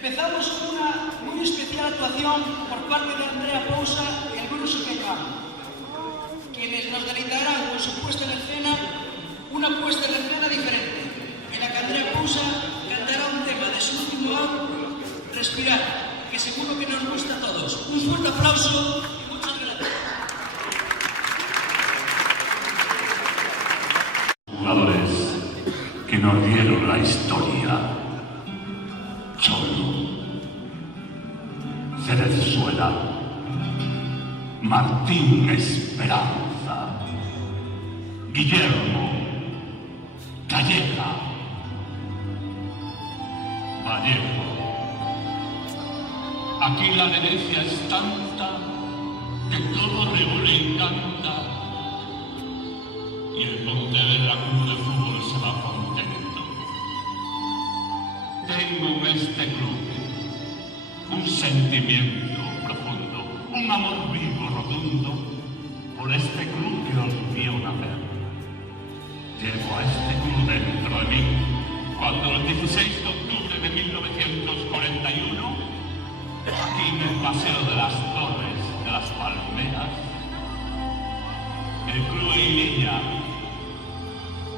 Empezamos con una muy especial actuación por parte de Andrea Pousa y el Grupo Caimán, quienes nos deleitarán con su puesta en escena, una puesta en escena diferente, en la que Andrea Pousa cantará un tema de su último álbum, Respirar, que seguro que nos gusta a todos. Un fuerte aplauso y muchas gracias. Jugadores que nos dieron la historia: Cholo, Cerezuela, Martín Esperanza, Guillermo, Calleja, Vallejo. Aquí la herencia es tanta que todo reúne y encanta, y el Pontevedra Club de Fútbol se va contento. Tengo en este club un sentimiento profundo, un amor vivo, rotundo, por este club que os vio nacer. Llevo a este club dentro de mí, cuando el 16 de octubre de 1941, aquí en el Paseo de las Torres de las Palmeras, el Club Eililla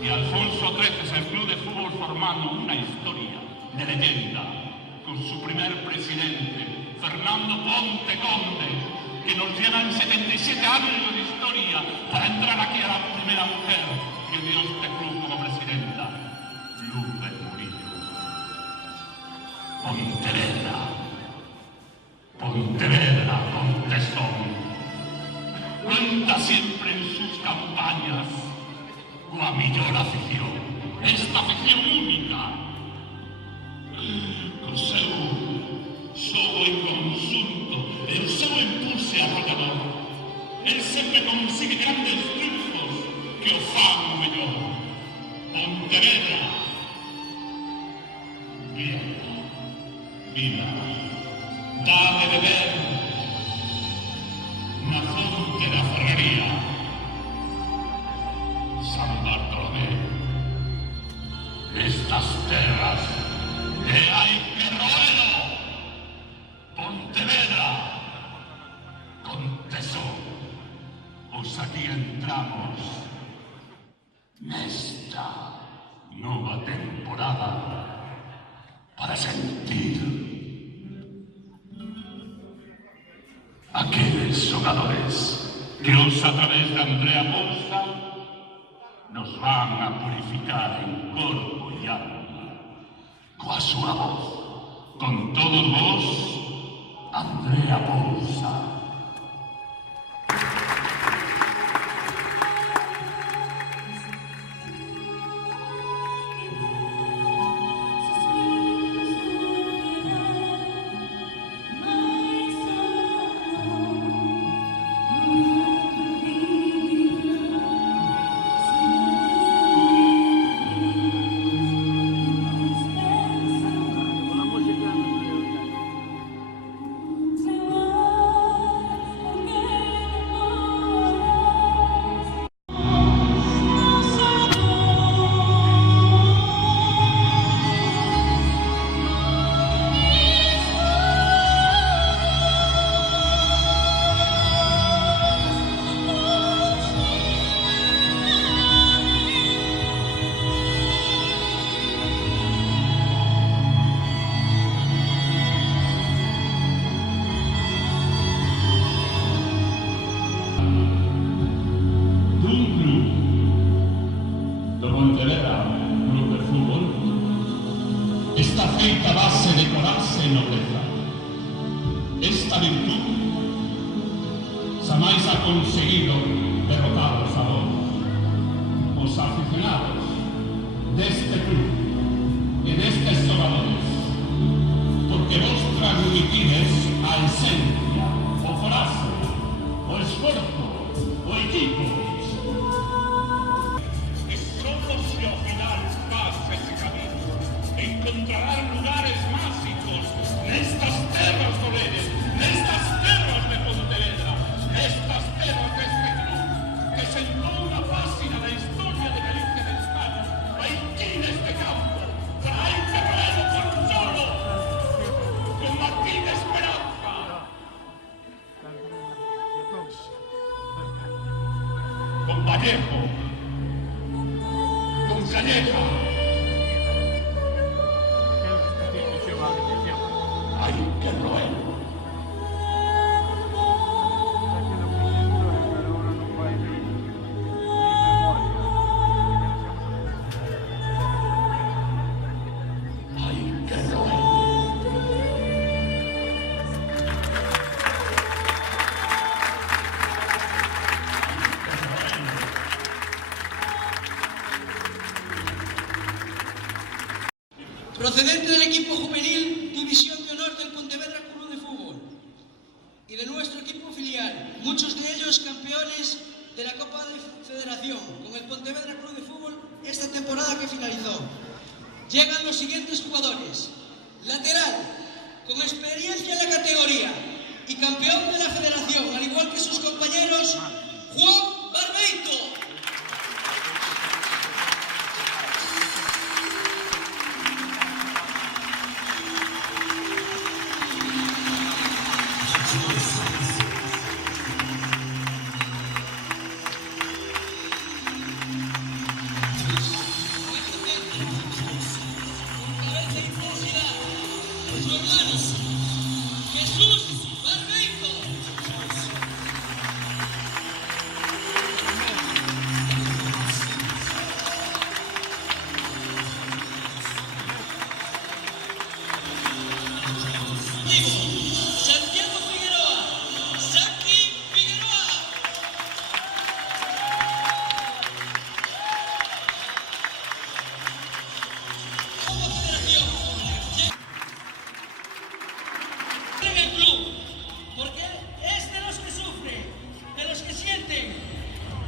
y Alfonso XIII, el Club de Fútbol, formando una historia de leyenda con su primer presidente, Fernando Ponte Conde, que nos llevan 77 años de historia para entrar aquí a la primera mujer que dio este club como presidenta, Lourdes Murillo. Pontevedra con tesón, cuenta siempre en sus campañas coa millor afición, esta afición única, co seu xogo inconsulto, el seu impulse arrollador. El sempre consigue grandes triunfos que o fan mellor. Pontevedra, vida, dá de beber na fonte da Ferrería. San Bartolomé, estas terras que hai que roelo. Pontevedra, con tesón, pois aquí entramos nesta nova temporada para sentir aqueles xogadores que os a través de Andrea Pousa nos van a purificar en corpo e alma coa súa voz. Con todos vos, Andrea Pousa. Esta feita base de coraxe e nobreza. Esta virtud xamais ha conseguido derrotaros a vos, os aficionados deste club e destes xogadores, porque vos transmitides a esencia, o coraxe, o esforzo, o equipo. Encontrarán lugares mágicos nestas terras doleres, nestas terras de Pontevedra, nestas terras deste club que sentó unha página da historia de Galicia de España. Aquí neste campo, para hai que roelo por Cholo. Vallejo, con Calleja. Hay que roer. Procedente del equipo juvenil División de Honor del Pontevedra Club de Fútbol y de nuestro equipo filial, muchos de ellos campeones de la Copa de Federación con el Pontevedra Club de Fútbol esta temporada que finalizó. Llegan los siguientes jugadores: lateral, con experiencia en la categoría y campeón de la Federación, al igual que sus compañeros, Juan Barbeito.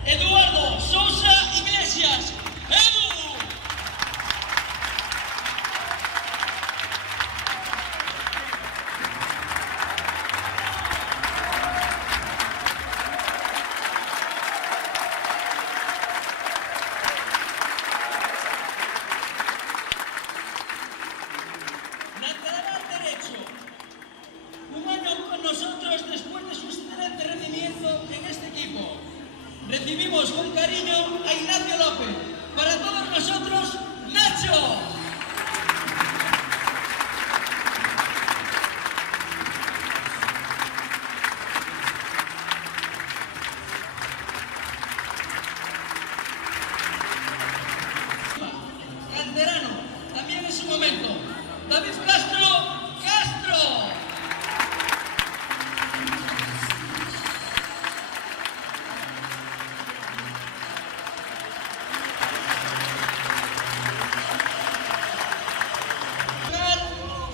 Eduardo Sousa Iglesias, Edu. Lateral derecho, un año con nosotros después de su excelente rendimiento en este equipo. Recibimos con cariño a Ignacio López. Para todos nosotros, Nacho. Canterano, también en su momento. David Castro.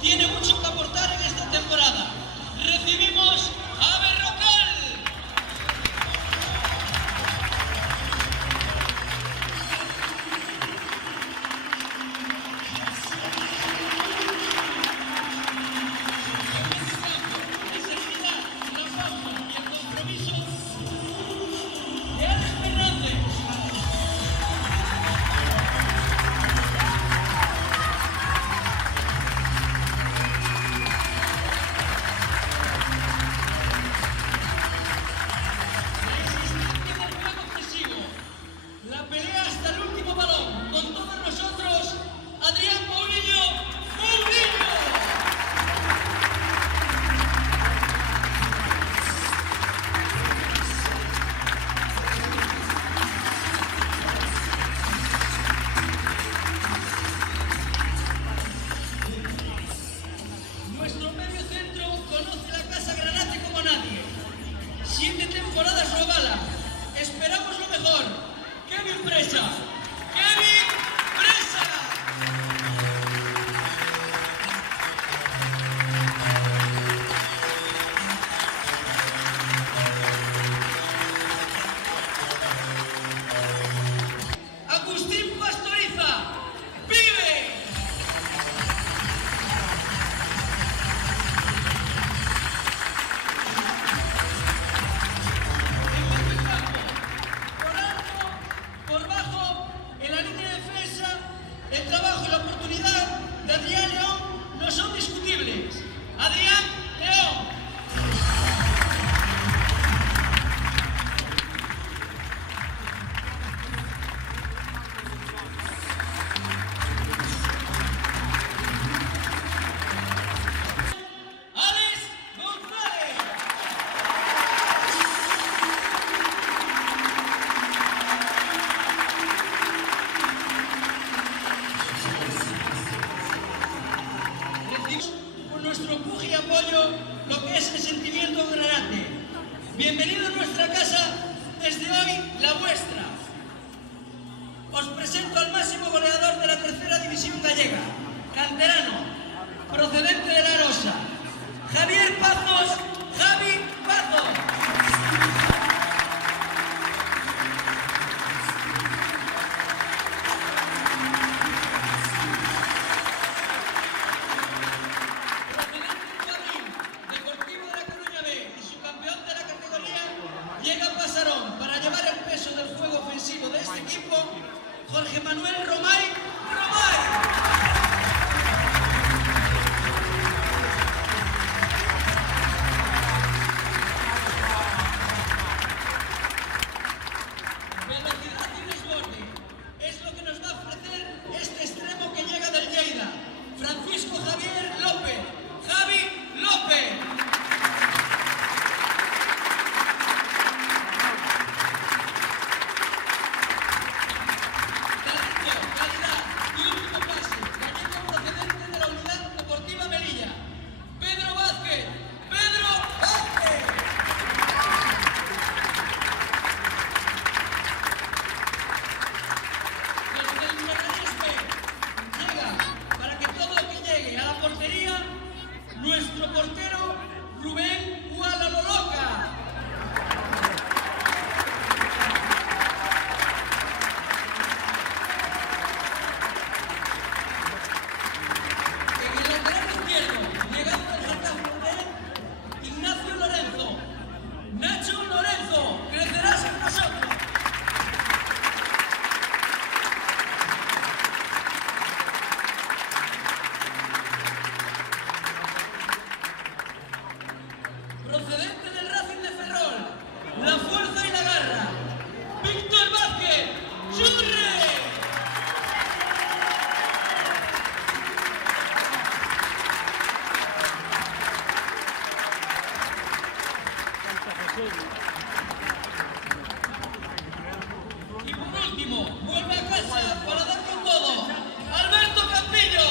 Tiene mucho que aportar en esta temporada. Recibimos a Berrocal. La serenidad, la pausa y el compromiso de Alex Fernández. con nuestro empuje y apoyo lo que es el sentimiento granate. Bienvenido a nuestra casa, desde hoy la vuestra. Os presento al máximo goleador de la tercera división gallega, canterano, procedente de La Arosa, Javier Pazos, Javi Pazos. Jorge Manuel Romay. Velocidad y desborde es lo que nos va a ofrecer este extremo que llega del Lleida, Francisco Javier López, Javi López. Nuestro portero, Rubén Gualaloloca. En el lateral izquierdo, llegando al Getafe, Ignacio Lorenzo. Nacho Lorenzo, crecerás con nosotros. Procedente del Racing de Ferrol, la fuerza y la garra, Víctor Vázquez, ¡Churre! Y por último, vuelve a casa para dar con todo, Alberto Campillo.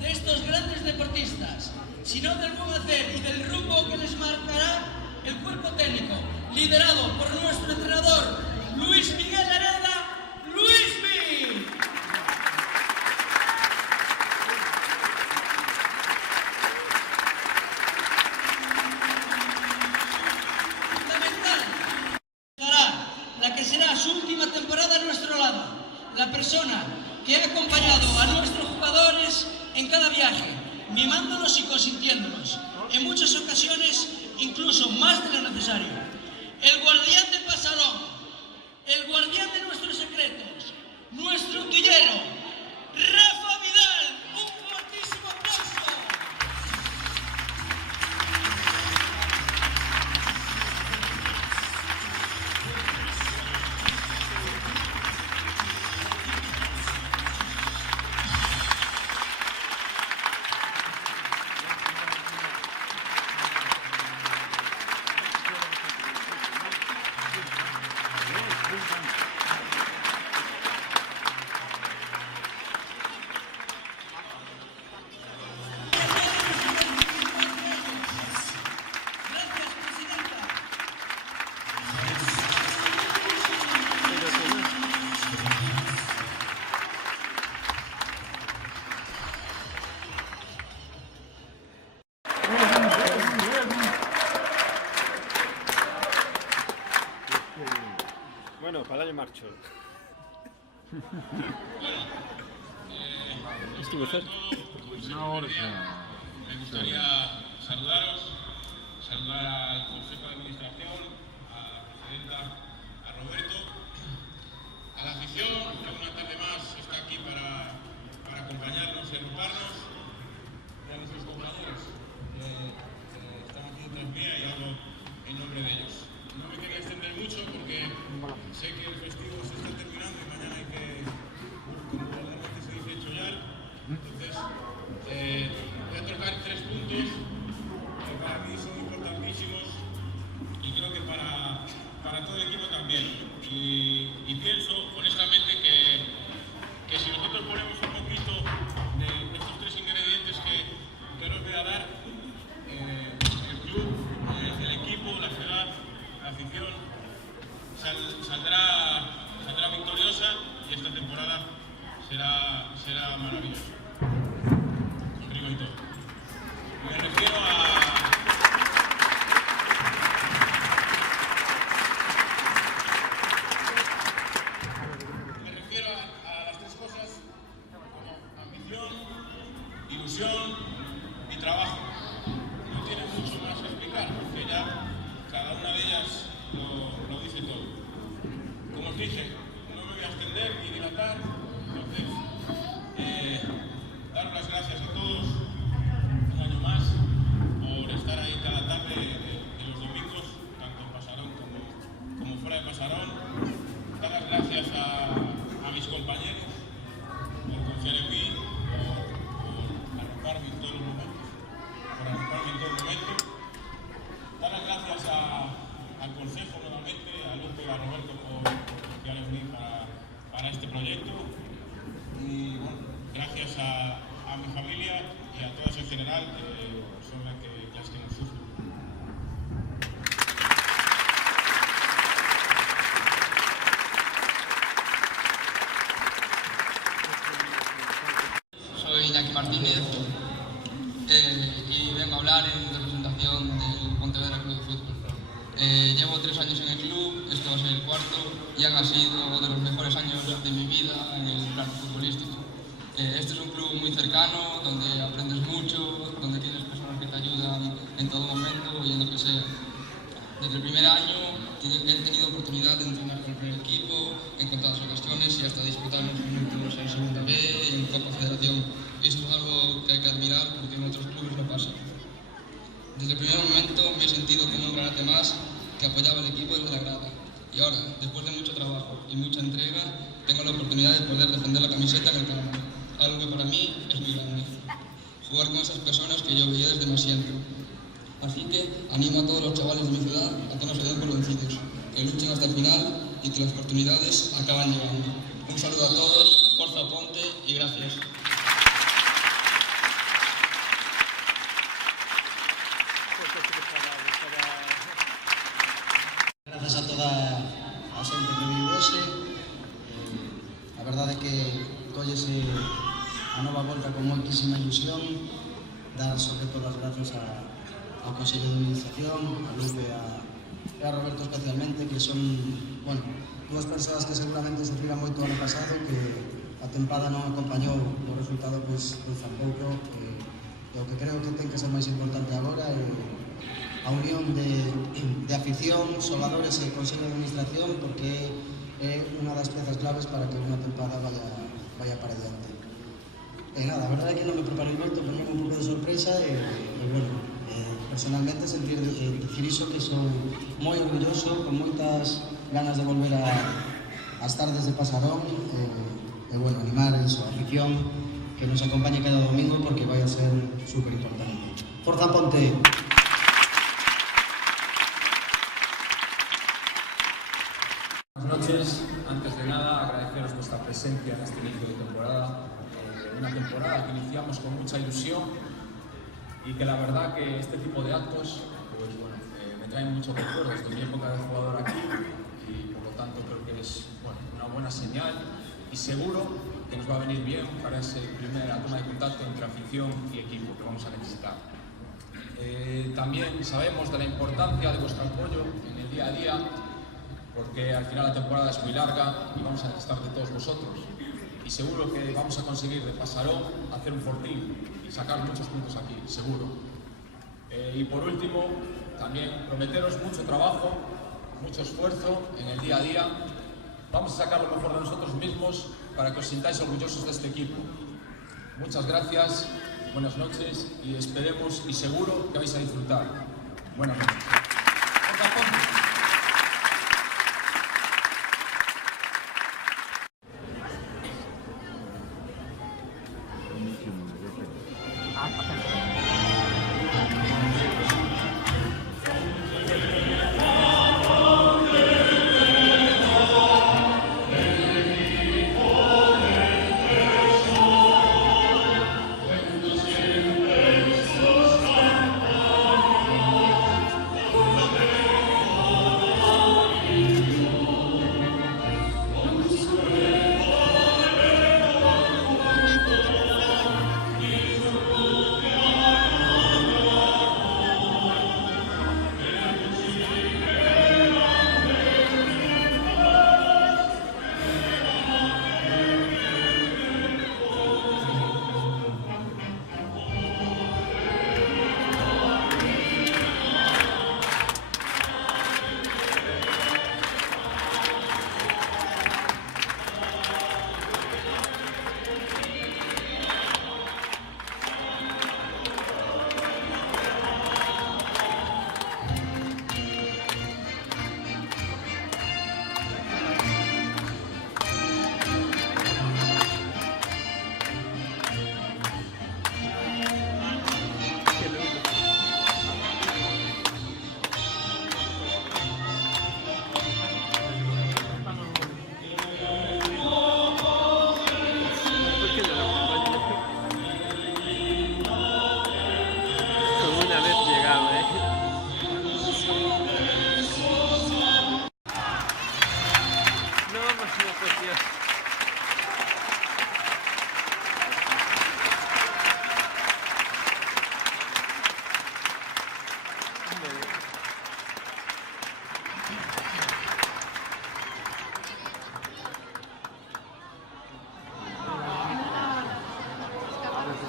De estos grandes deportistas, sino del buen hacer y del rumbo que les marcará el cuerpo técnico, liderado por nuestro entrenador, Luis Miguel Hereda, ¡Luismi! Fundamental, la que será su última temporada a nuestro lado, la persona que ha acompañado a nuestros jugadores en cada viaje, mimándolos y consintiéndolos, en muchas ocasiones incluso más de lo necesario. El guardián de Pasarón, el guardián de nuestros secretos, nuestro utillero, Rafa Vidal. Un fortísimo aplauso. Bueno, para el año marcho. Estuvo cerca. Me gustaría saludaros, saludar al Consejo de Administración, a la Presidenta, a Roberto, a la afición, que una tarde más está aquí para acompañarnos y agruparnos, y a nuestros compañeros que están haciendo transmía y hablo en nombre de ellos. No me quería extender mucho porque sé que el festivo se está terminando y mañana hay que, como realmente se dice, chollar. Entonces, dedicación, ilusión y trabajo. No tiene mucho más que explicar, porque ya cada una de ellas lo dice todo. Como os dije, no me voy a extender ni dilatar, entonces daros las gracias a todos un año más por estar ahí cada tarde de los domingos, tanto en Pasarón como fuera de Pasarón. Dar las gracias a mis compañeros por confiar en mí, por arroparme en todos los momentos, Dar las gracias al Consejo nuevamente, a Lupe y a Roberto por confiar en mí para este proyecto. Y bueno, gracias a mi familia y a todas en general, que son las que nos sufren. Soy Iñaki Martínez y vengo a hablar en representación del Pontevedra Club de Fútbol. Llevo 3 años en el club, esto va a ser el 4º, y han sido de los mejores años de mi vida en el plano futbolístico. Este es un club muy cercano, donde aprendes mucho, donde tienes personas que te ayudan en todo momento y en lo que sea. Desde el primer año he tenido oportunidad de entrenar con el primer equipo en contadas ocasiones y hasta disputar unos minutos en Segunda B y en Copa Federación. Y eso es algo que hay que admirar porque en otros clubes no pasa. Desde el primer momento me he sentido como un granate más que apoyaba al equipo desde la grada. Y ahora, después de mucho trabajo y mucha entrega, tengo la oportunidad de poder defender la camiseta en el campo. Algo que para mí es muy grande. Jugar con esas personas que yo veía desde más siempre. Así que animo a todos los chavales de mi ciudad a que no se den por vencidos, que luchen hasta el final y que las oportunidades acaban llegando. Un saludo a todos, Forza Ponte y gracias. Grazas a toda a xente que viu hoxe. A verdade é que collese a nova volta con moitísima ilusión. Dar sobre todo as grazas ao Consello de Administración, a Lupe e a Roberto especialmente, que son, bueno, dúas persoas que seguramente sufriran moito o ano pasado, que a tempada non acompañou o resultado pois tampouco, e o que creo que ten que ser máis importante agora é a unión de afición, xogadores e Consello de Administración, porque é unha das pezas claves para que unha tempada vaya para diante. E nada, a verdade é que non me preparei moito, poñeme un pouco de sorpresa e bueno, personalmente sentir dicir iso, que sou moi orgulloso, con moitas ganas de volver a estar desde Pasarón e bueno, animar a iso, a afición que nos acompañe cada domingo porque vai a ser super importante. Forza Ponte! Buenas noches. Antes de nada, agradeceros vuestra presencia en este inicio de temporada. Una temporada que iniciamos con mucha ilusión y que la verdad que este tipo de actos pues bueno, me traen muchos recuerdos de mi época de jugador aquí y por lo tanto creo que es bueno, una buena señal y seguro que nos va a venir bien para esa primera toma de contacto entre afición y equipo que vamos a necesitar. También sabemos de la importancia de vuestro apoyo en el día a día, porque al final la temporada es muy larga y vamos a necesitar de todos vosotros. Y seguro que vamos a conseguir de Pasarón hacer un fortín y sacar muchos puntos aquí, seguro. Y por último, también prometeros mucho trabajo, mucho esfuerzo en el día a día. Vamos a sacar lo mejor de nosotros mismos para que os sintáis orgullosos de este equipo. Muchas gracias, buenas noches y esperemos y seguro que vais a disfrutar. Buenas noches.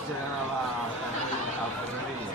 llegan a la enfermería.